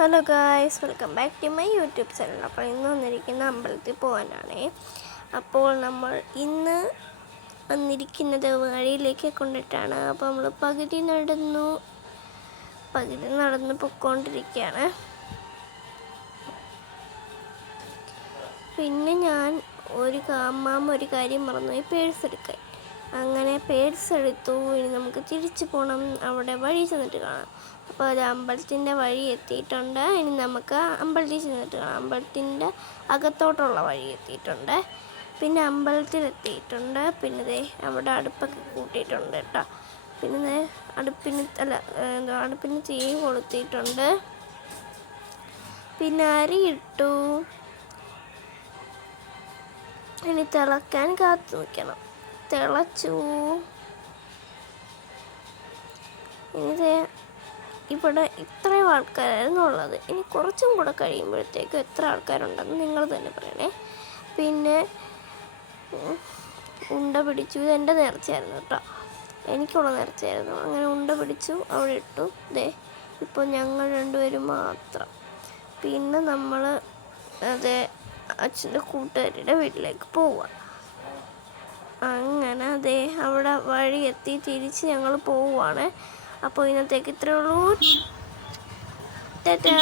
Hello guys, welcome back to my YouTube channel. അപ്പോൾ ഇന്ന് വന്നിരിക്കുന്ന അമ്പലത്തിൽ പോകാനാണേ. അപ്പോൾ നമ്മൾ ഇന്ന് വന്നിരിക്കുന്നത് വഴിയിലേക്ക് കൊണ്ടിട്ടാണ്. അപ്പോൾ നമ്മൾ പകുതി നടന്ന് പൊയ്ക്കൊണ്ടിരിക്കുകയാണ്. പിന്നെ ഞാൻ ഒരു കാര്യം മറന്നുപോയി, പേഴ്സ് എടുക്കാൻ. അങ്ങനെ പേഴ്സ് എടുത്തു. ഇനി നമുക്ക് തിരിച്ചു പോകണം, അവിടെ വഴി ചെന്നിട്ട് കാണാം. അപ്പോൾ അത് അമ്പലത്തിൻ്റെ വഴി എത്തിയിട്ടുണ്ട്. ഇനി നമുക്ക് അമ്പലത്തിൽ ചെന്നിട്ട് കാണാം. അമ്പലത്തിൻ്റെ അകത്തോട്ടുള്ള വഴി എത്തിയിട്ടുണ്ട്. പിന്നെ അമ്പലത്തിലെത്തിയിട്ടുണ്ട്. പിന്നെ അവിടെ അടുപ്പൊക്കെ കൂട്ടിയിട്ടുണ്ട് കേട്ടോ. പിന്നെ അടുപ്പിന് തീ കൊളുത്തിയിട്ടുണ്ട്. പിന്നെ അരിയിട്ടു. ഇനി തിളക്കാൻ കാത്തു നിൽക്കണം. തിളച്ചു. ഇനി ഇവിടെ ഇത്രയും ആൾക്കാരായിരുന്നു ഉള്ളത്. ഇനി കുറച്ചും കൂടെ കഴിയുമ്പോഴത്തേക്കും എത്ര ആൾക്കാരുണ്ടെന്ന് നിങ്ങൾ തന്നെ പറയണേ. പിന്നെ ഉണ്ട പിടിച്ചു. ഇതെൻ്റെ നേർച്ചയായിരുന്നു കേട്ടോ, എനിക്കുള്ള നേർച്ചയായിരുന്നു. അങ്ങനെ ഉണ്ട പിടിച്ചു, അവിടെ ഇട്ടു. ഇപ്പോൾ ഞങ്ങൾ രണ്ടുപേരും മാത്രം. പിന്നെ നമ്മൾ അച്ഛൻ്റെ കൂട്ടുകാരുടെ വീട്ടിലേക്ക് പോവുക. അങ്ങനെ അവിടെ വഴി എത്തി തിരിച്ച് ഞങ്ങൾ പോവുകയാണ്. അപ്പോൾ ഇന്നത്തേക്ക് ഇത്രയേ ഉള്ളൂ. ടാറ്റാ.